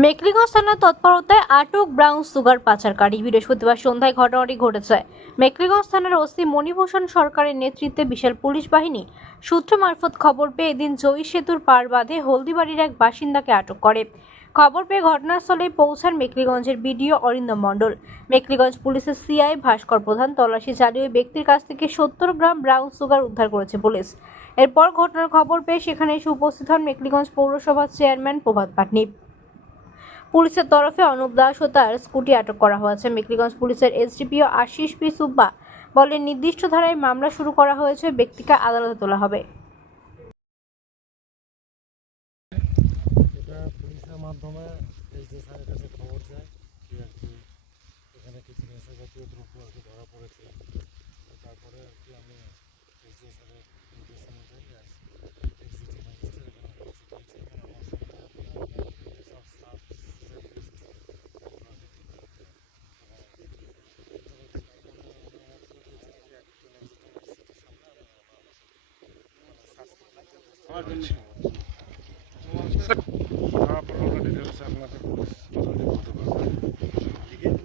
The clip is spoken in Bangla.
মেকলিগঞ্জ থানার তৎপরতায় আটক ব্রাউন সুগার পাচারকারী। বৃহস্পতিবার সন্ধ্যায় ঘটনাটি ঘটেছে। মেকলিগঞ্জ থানার ওসি মণিভূষণ সরকারের নেতৃত্বে বিশাল পুলিশ বাহিনী সূত্র মারফত খবর পেয়ে এদিন জয়ী সেতুর পার বাঁধে হলদিবাড়ির এক বাসিন্দাকে আটক করে। খবর পেয়ে ঘটনাস্থলে পৌঁছান মেকলিগঞ্জের বিডিও অরিন্দম মণ্ডল। মেকলিগঞ্জ পুলিশের সিআই ভাস্কর প্রধান তল্লাশি চালিয়ে ব্যক্তির কাছ থেকে সত্তর গ্রাম ব্রাউন সুগার উদ্ধার করেছে পুলিশ। এরপর ঘটনার খবর পেয়ে সেখানে এসে উপস্থিত হন মেকলিগঞ্জ পৌরসভার চেয়ারম্যান প্রভাত পাটনি। পুলিশের তরফে অনুপ দাস ও তার স্কুটি আটক করা হয়েছে। মেকলিগঞ্জ পুলিশের এসডিপিও আশিস পি সুব্বা বলে নির্দিষ্ট ধারায় মামলা শুরু করা হয়েছে, ব্যক্তিকে আদালতে তোলা হবে। মাধ্যমে খবর যায় কি আর কি এখানে কিছু নেশা জাতীয় দ্রব্য আর কি ধরা পড়েছে। Daha buralarda bir saklanacak. Bakın burada bakın.